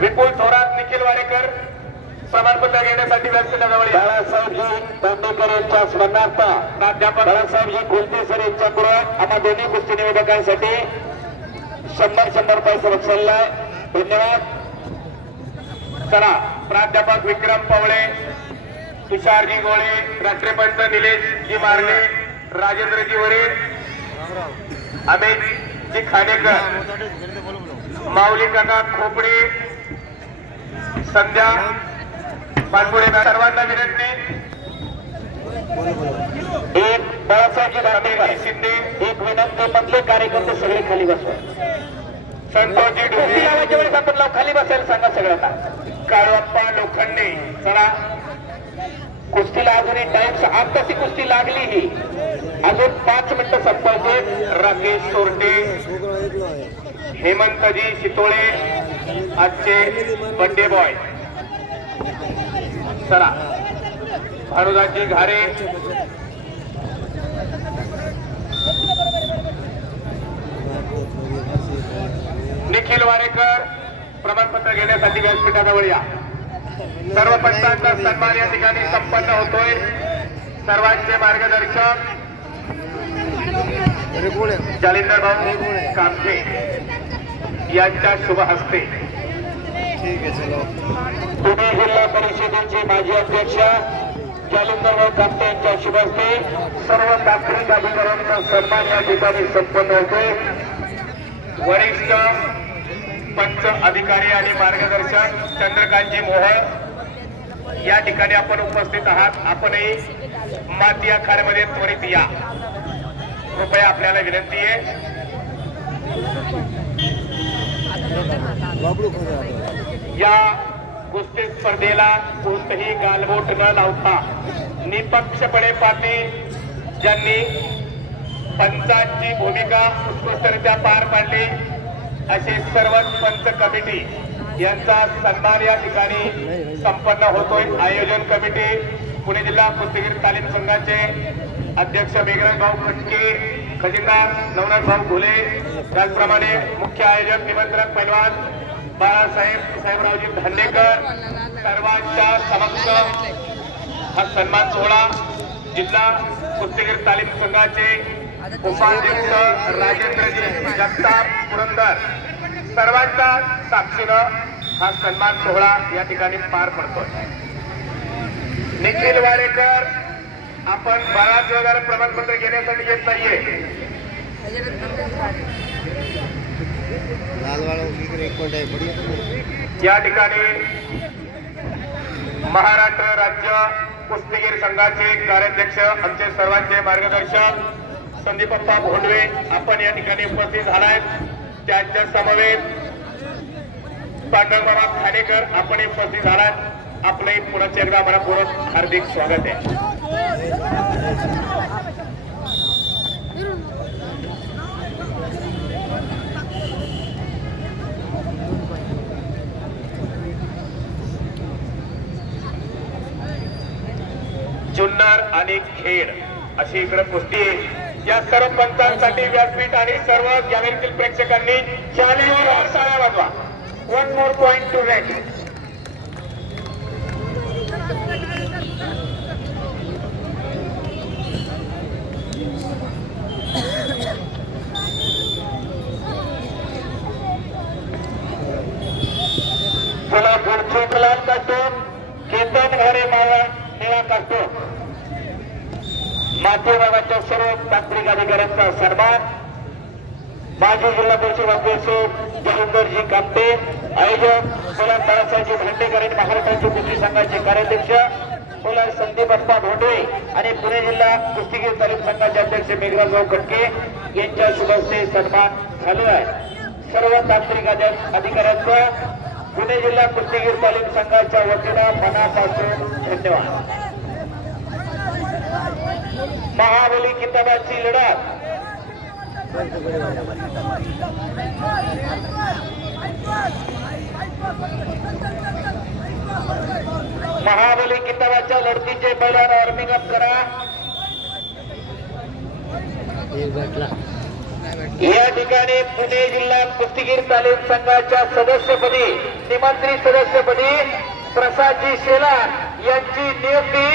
विपुल थोरात, निखिल वाडेकर प्रमाणपत्र घेण्यासाठी व्यासपीठाजवळ या. बाळासाहेबजी दांडेकर यांच्या स्मरणार्थ प्राध्यापक बाळासाहेबजी कोलते सर यांच्याकडून आम्हा दोन्ही कुस्ती निवेदकांसाठी 100 रुपयाचा बक्षीस आहे. धन्यवाद. चला प्राध्यापक विक्रम पवळे, तुषारजी गोळे, राष्ट्रपंत निलेशजी मारणे, राजेंद्रजी वरे, अमितजी खानेकर, माऊली काका खोपडे, संध्या पानपुरे, सर्वांना विनंती. एक बाळासाहेबजी दांडेकर शिंदे, एक विनंती, मधले कार्यकर्ते सगळे खाली बसवा. संतोषजी कुस्ती ढोले, लावायच्या वेळेस आपण खाली बसायला सांगा सगळ्यांना. काळप्पा लोखंडे. चला कुस्तीला अजूनही टाइम 8 तासी कुस्ती लागली ही अजून 5 मिनिटं संपायचे. राकेश सोरटे, हेमंतजी शितोळे आजचे बंडे बॉय. चला भानुदासजी घारे, निखिल वाडेकर प्रमाणपत्र घेण्यासाठी व्यासपीठाजवळ या. सर्व पंचांचा सन्मान या ठिकाणी संपन्न होतोय. सर्वांचे मार्गदर्शक जालिंदर भाऊ कामठे यांच्या शुभ हस्ते. पुणे जिल्हा परिषदेचे माजी अध्यक्ष जालिंदर भाऊ कामठे यांच्या शुभ हस्ते सर्व तांत्रिक अधिकाऱ्यांचा सन्मान या ठिकाणी संपन्न होतोय. वरिष्ठ पंच अधिकारी आणि मार्गदर्शक चंद्रकांतजी मोहोळ या ठिकाणी आपण उपस्थित आहात. आपणही माती आखाड्यामध्ये त्वरित या, कृपया आपल्याला विनंती आहे. या कुस्ती स्पर्धेला कोणतंही गालबोट न लावता निपक्षपणे पाहते ज्यांनी पंचांची भूमिका उत्कृष्टरित्या पार पाडली असे सर्वच पंच कमिटी यांचा सन्मान या ठिकाणी संपन्न होतोय. आयोजन कमिटी पुणे जिल्हा कुस्तीगीर तालीम संघाचे अध्यक्ष मेघराज भाऊ खटके, खजिनदार नवनाथ भाऊ घुले, त्याचप्रमाणे मुख्य आयोजक निमंत्रक पैलवान बाळासाहेब साहेबरावजी धांडेकर. सर्वांच्या समक्ष हा सन्मान सोहळा जिल्हा कुस्तीगीर तालीम संघाचे उपाध्यक्ष राजेंद्रजी जगताप पुरंदर सर्वांच्या साक्षीनं हा सन्मान सोहळा या ठिकाणी पार पडतोय. निखिल वाडेकर आपण बराच वेळा प्रमाणपत्र घेण्यासाठी येत नाहीये. या ठिकाणी महाराष्ट्र राज्य कुस्तीगीर संघाचे कार्याध्यक्ष आमचे सर्वांचे मार्गदर्शक संदीपप्पा भोंडवे आपण या ठिकाणी उपस्थित झालायत. त्यांच्या समवेत पांडुरंगबाबा खानेकर आपण उपस्थित झालात. आपले पुन्हा एकदा मनपूर्वक हार्दिक स्वागत आहे. जुन्नर आणि खेड अशी इकडे कुस्ती. या सर्व पंचांसाठी व्यासपीठ आणि सर्व गॅलरीतील प्रेक्षकांनी चालीवर टाळ्या वाजवा. 1 more point to ready. तुला पुढचे गुलाल काढतो केतन घरे मावा निळा काढतो. मातेबाबाच्या सर्व तांत्रिक अधिकाऱ्यांचा सन्मान. माजी जिल्हा परिषद अध्यक्ष जालिंदरजी कामटे, आयोजक सोलार बाळासाहेबजी भांडेकर आणि महाराष्ट्राचे कुस्ती संघाचे कार्याध्यक्ष सोलार संदीपप्पा भोंडवे आणि पुणे जिल्हा कुस्तीगीर तालीम संघाचे अध्यक्ष मेघराजभाऊ खटके यांच्या शुभ हस्ते सन्मान झाला आहे. सर्व तांत्रिक अधिकाऱ्यांचा पुणे जिल्हा कुस्तीगीर तालीम संघाच्या वतीनं मनापासून धन्यवाद. महाबली किताबाची लढत महाबली किताबाच्या लढतीचे पहिल्यांदा वॉर्मिंग अप करा. या ठिकाणी पुणे जिल्हा कुस्तीगीर तालीम संघाच्या सदस्यपदी निमंत्रित सदस्यपदी प्रसादजी शेलार यांची नियुक्ती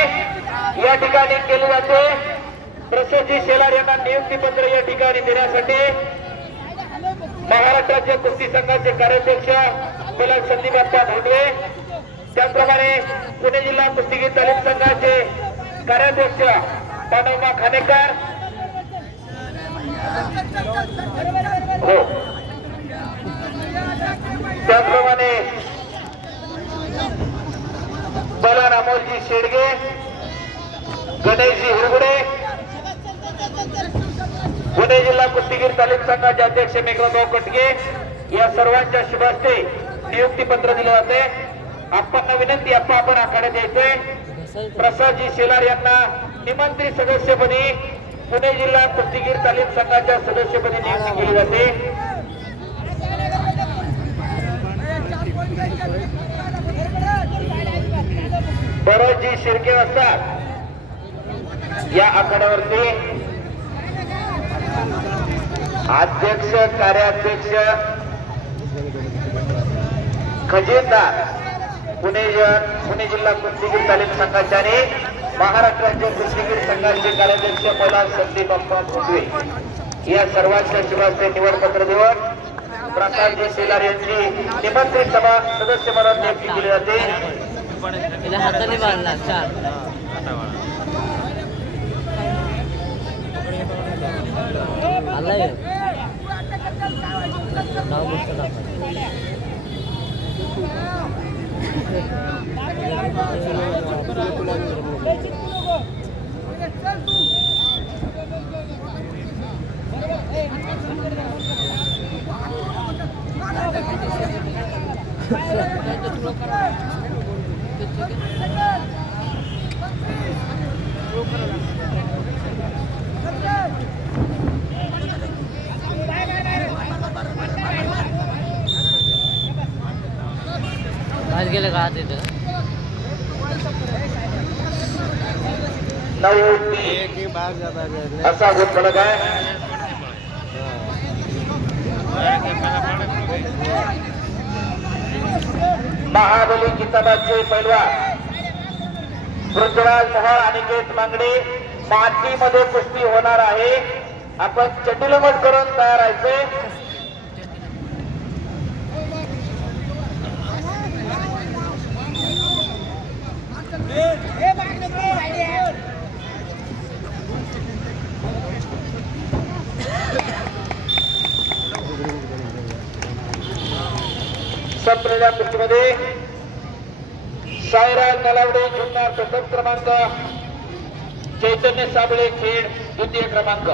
या ठिकाणी केली जाते. प्रसादजी शेलार यांना नियुक्ती पत्र या ठिकाणी देण्यासाठी महाराष्ट्र राज्य कुस्ती संघाचे कार्याध्यक्ष मला संदीप अप्पा भोंडवे, त्याचप्रमाणे पुणे जिल्हा कुस्तीगीर तालीम संघाचे कार्याध्यक्ष पांडवमा खानेकर, हो, त्याचप्रमाणे बलान अमोलजी शेडगे, गणेशजी हुरगुडे, पुणे जिल्हा कुस्तीगीर तालीम संघाचे अध्यक्ष मेघराजभाऊ कटके या सर्वांच्या शुभ हस्ते नियुक्ती पत्र दिले जाते. आप्पांना विनंती, आप्पा आपण आखाड्यात यायचंय. प्रसादजी शेलार यांना निमंत्रित सदस्यपदी पुणे जिल्हा कुस्तीगीर तालीम संघाच्या सदस्यपदी नियुक्ती केली जाते. भरतजी शिर्के असतात या आखाड्यावरती अध्यक्ष, कार्याध्यक्ष, खजिनदार पुणे जिल्हा कुस्तीगीर तालीम संघाचे आणि महाराष्ट्र राज्य कुस्तीगीर संघाचे कार्याध्यक्ष मला संदीप अप्पा भोंडवे या सर्वांच्या शुभास्ते निवडपत्र देऊन प्रसादजी शेलार यांची निमंत्रित सभा सदस्य म्हणून नियुक्ती केली जाते. हाताने बांधला चार आलाय नाव मस्त बाहेर गेलं का आत येतं 9 असा गुण फलक आहे. महाबली किताबाचे पैलवान पृथ्वीराज मोहोळ, अनिकेत मांगडे मातीमध्ये कुस्ती होणार आहे. आपण चटिलमट करून तयार राहायचे. संपलेल्या कुस्तीमध्ये साईराज नलावडे जुन्नर प्रथम क्रमांक, चैतन्य साबळे खेड द्वितीय क्रमांक.